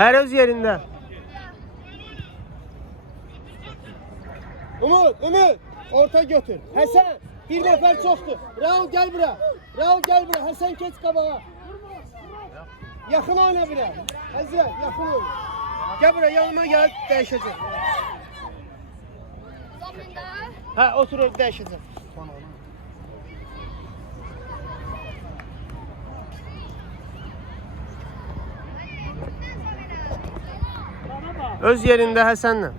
Hər öz yerində. Umut, orta götür. Həsən, bir nəfər çoxdur. Raul gəl bura. Həsən keç qabağa. Yaxın oyna bura. Həzrət, yaxın oyna. Gəl bura, yanıma gəl, dəyişəcək. Hə, otur, dəyişəcək. Öz yerində Həsənlə.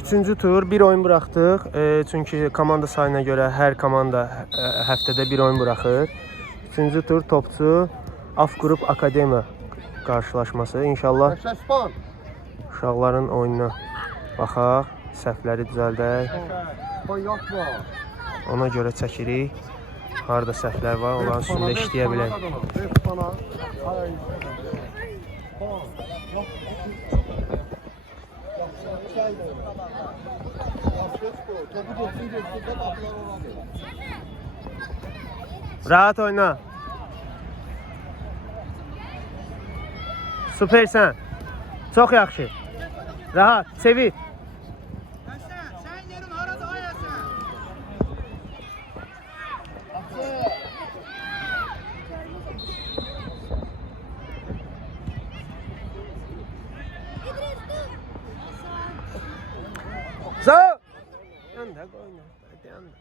Üçüncü tur bir oyun buraxdıq. Çünki komanda sayına görə hər komanda həftədə bir oyun buraxır. Üçüncü tur topçu Afqrup Akademiya qarşılaşması. İnşallah uşaqların oyununa baxaq, səhvləri düzəldək. Ona görə çəkirik. Harada səhvlər var, onların üstündə işləyə bilək. Rahat oyna. Süpersən. Çox yaxşı. Rahat, sevir. Sağ. Yanda oyna. Hadi yanda.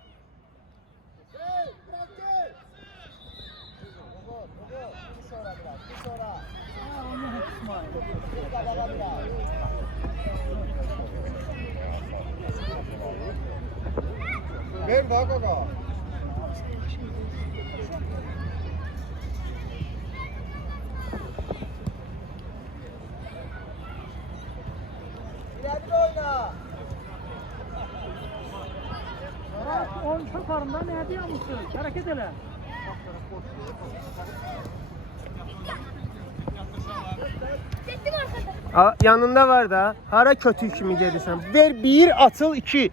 Ver bak baba. İleride oyna. On şokarından ne diyor musun? Hareket ele. Yanında var da, hara kötü kimi gedirsən. Ver bir, atıl iki.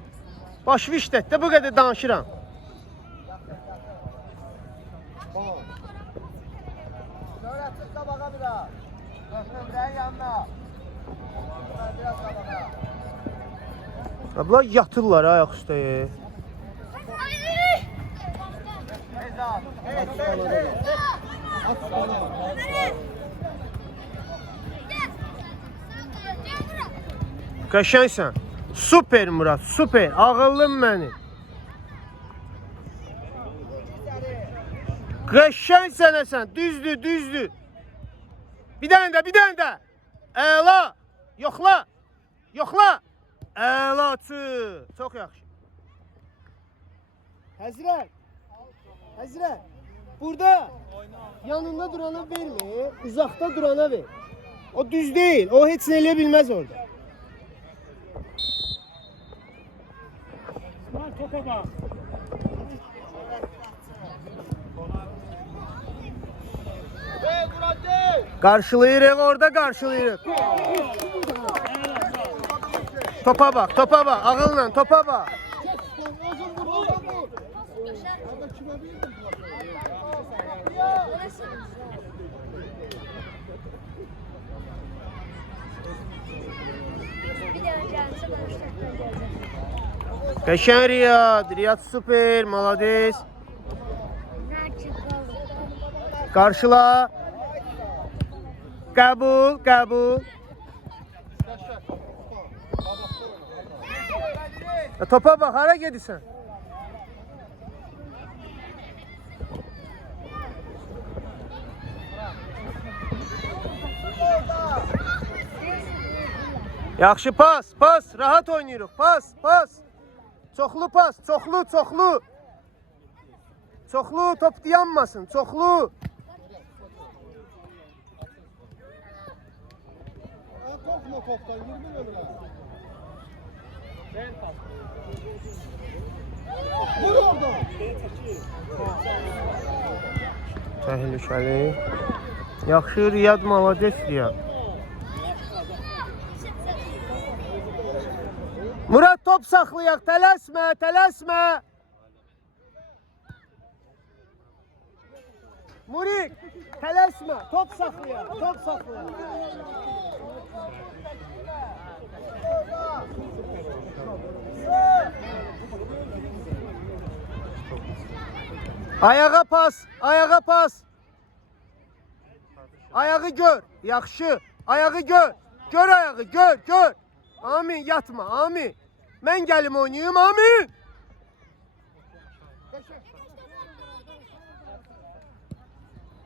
Başlı işlətdə bu qədər danışıram. Sonra çık qabağa biraz. Ömrəyin yanına. Biraz qabağa. Bunlar yatırlar ayaq üstə. Qəşəngsən. Süper Murat, süper. Ağıllım məni. Qəşəngsən Həsən, düzdür. Bir dənə də. Əla. Yoxla. Əlaçı. Çox yaxşı. Həzrət. Burada yanında durana vermə, uzaqda durana ver. O düz deyil, o heç nə eləyə bilməz orada. Topa bak. Qarşılayırıq, orada qarşılayırıq. Topa bax, ağılla topa bax. Qəşəng Riyad süper, malades. Qarşıla. Qəbul. Topa bax, hara gedirsən? Yaxşı pas, rahat oynayırıq. Pas. Çoxlu pas, çoxlu. Çoxlu, top dayanmasın, çoxlu. Korkma toptan, 20 ömrə. Vur orada. Təhlükəli. Yaxşı, Riyad malades Riyad. Murat top saxlayaq, tələsmə. Murik, tələsmə. Top saxlayar, top saxlayar. Ayağa pas, ayağa pas. Ayağı gör, yaxşı. Ayağı gör. Gör ayağı, gör, gör. Amin, yatma, amin. Mən gəlim oynayayım, amin.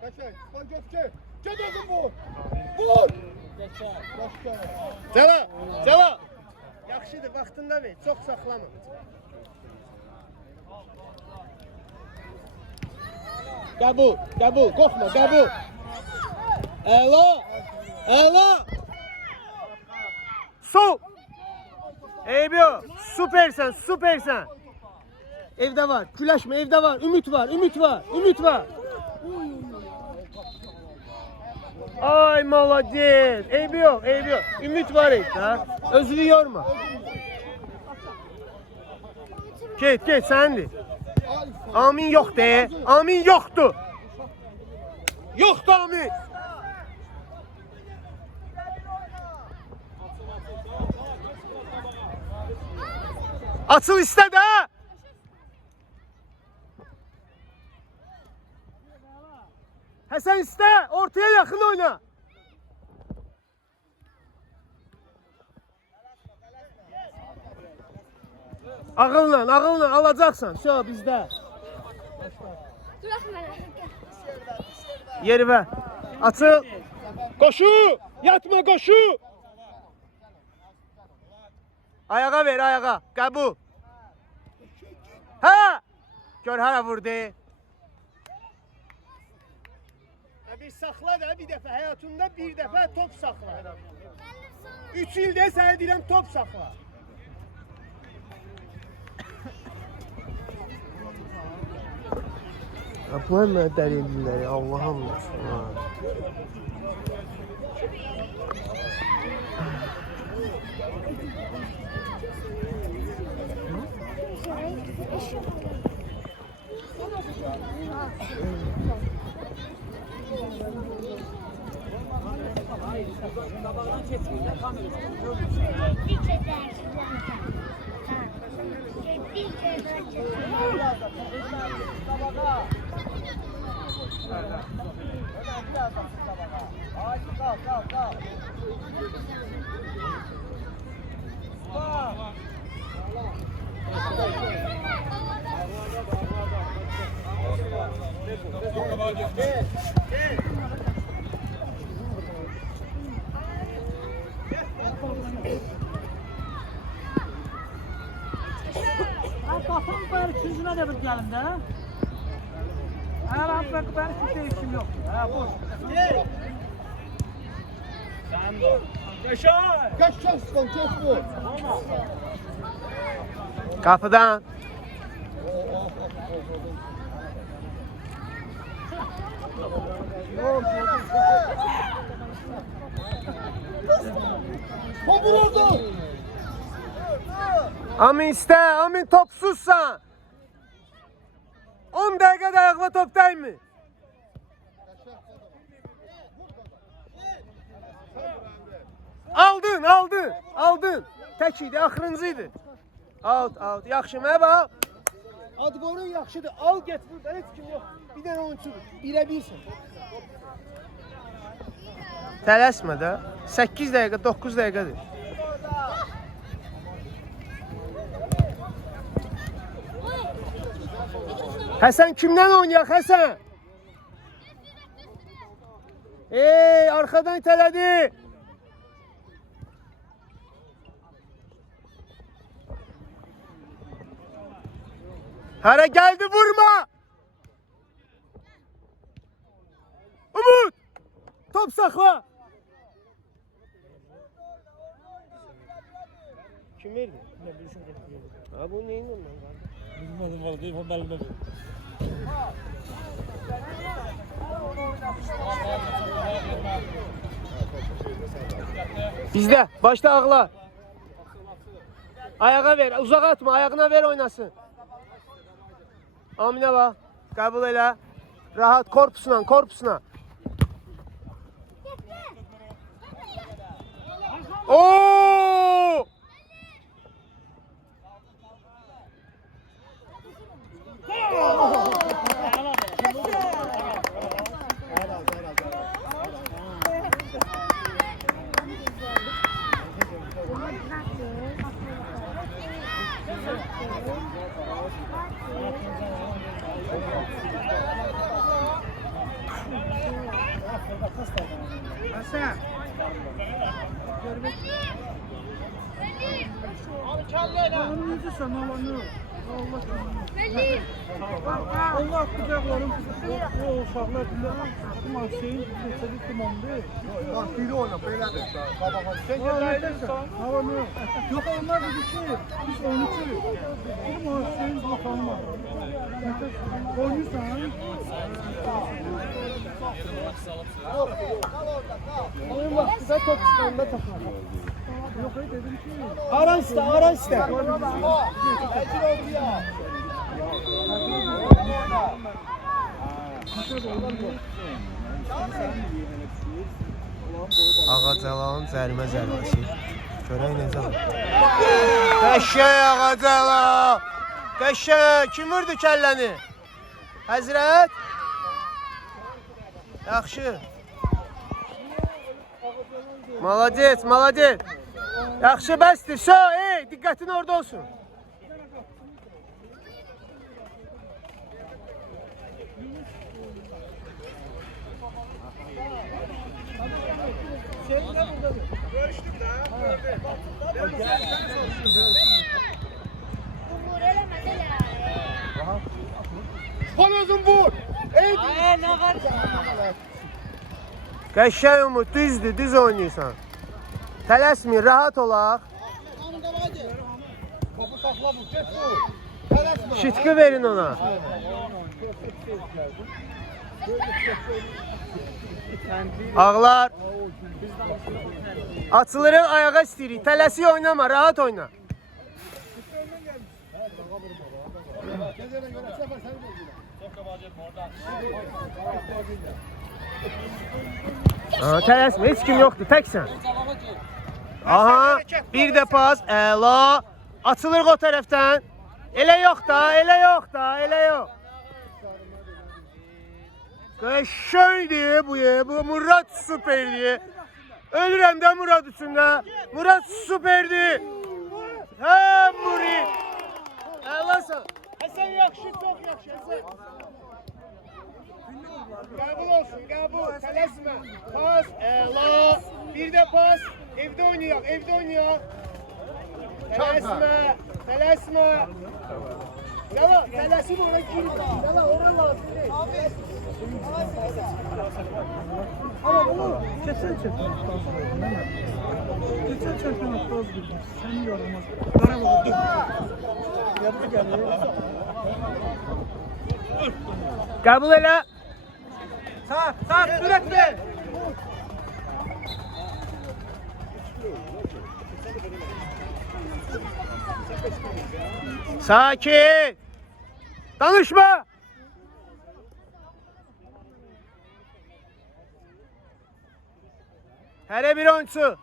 Kaçay, sen götür. Gel oğlum vur. Vur. Cala, cala. Yaxşıdır, vaxtında ver, çox saxlama. Qəbul, qəbul, qorxma, qəbul. Əla, əla. Sol. Eybi yok, süpersen, süpersen. Evde var, güləşmə, evde var, ümit var, ümit var, ümit var. Ay malades, eybi yok, eybi yok. Ümit var ha. Özünü yorma. Get, get, sendir. Amin yok de, amin yoktu. Yoktu amin. Açıl istedi ha. Hasan iste, ortaya yakın oyna. Ağılla, ağılla alacaksan. Şu bizde. Yeri ver. Açıl. Koşu. Yatma koşu. Ayağa ver ayağa. Qəbul. Ha! Gör hara vurdu. Bir saxla da bir dəfə həyatında bir dəfə top saxla. 3 ildə sənə deyirəm top saxla. Bunlar mənə dəli edirlər ya, Allah'ım. Kafam böyle ikincine de bir gelin de. Eğer abi ben hiç değişim yok. Ha boş. Sen de. Yaşar. Kaçacaksın, geç vur. Kapıdan. Top vurdu. Amin iste, amin topsuzsan. 10 dakika da ayakla top değil mi? Aldın, aldın, aldın. Tek idi, axırıncıydı. Out, out. Yaxşı, mənə bax. Adborun yaxşıdır. Al get burada heç kim yox. Bir dənə oyunçudur. Birə birsən. Tələsmə də. 8 dəqiqə, 9 dəqiqədir. Həsən kimdən oynayaq Həsən? Ey, arxadan itələdi. Hara geldi vurma. Umut. Top sakla. Kim verdi? Ha bu neyin ondan? Bilmedim vallahi, telefon elimde. Bizdə. Başda ağla. Ayağa ver. Uzağa atma. Ayağına ver oynasın. Aminə bax. Qəbul elə. Rahat korpusla, korpusla. Oo! Hasan. Onu yüzü sen alanı. Allah kucaklarım. O uşaqlar bilirəm. Amma Hüseyin keçəlik tumandı. Bak biri oyna belədir. Qabağa. Sen Gəlirsən. Havanı. Yox onlar dedi ki, biz 13-ü. Dedim o Hüseyin bu tanımaz. Oynayırsan. Oyun vaxtında top çıxanda taxar. Yox dedim ki. Ara istə, ara istə. Əcil oldu ya. Ağacalanın cərimə zərbəsi. Görək necə var. Qəşəng Ağacalan. Qəşəng. Kim vurdu kəlləni? Həzrət? Yaxşı. Malades, malades. Yaxşı bəsdir. Diqqətin orada olsun. Son özün vur. Ey Qəşəng Umut, düzdür, düz oynayırsan. Tələsmir, rahat olaq. topu saxla bu. Get vur. Tələsmə. Şitqi verin ona. Ağlar. Açılırıq, ayağa istəyirik. Tələsi oynama, rahat oyna. Gecədən görə səfər səni gözləyir. Tələsmə, heç kim yoxdur, təksən. Aha, bir də pas, əla. Açılırıq o tərəfdən. Elə yox da, elə yox da, elə yox. Qəşəngdir bu Murad süperdir. Ölürəm də Murad üçündə. Murad süperdir. Hə, Murid. Əlasan. Həsən yaxşı, çox yaxşı Həsən. Qəbul olsun, qəbul. Tələsmə. Pas, əla. Bir də pas. Evdə oynayaq, evdə oynayaq. Tələsmə, tələsmə. Yala, tələsim ona girmə. Yala, ora lazım deyil. Ama bunu geçen çempiyonattan sonra Mehmet. Geçen çempiyonattan az bildim. Seni yorulmaz. Qarabağ dur. Yaptı gəlir. Qəbul elə. Sağ, sürət ver. Sakin. Danışma. Hərə bir oyunçu.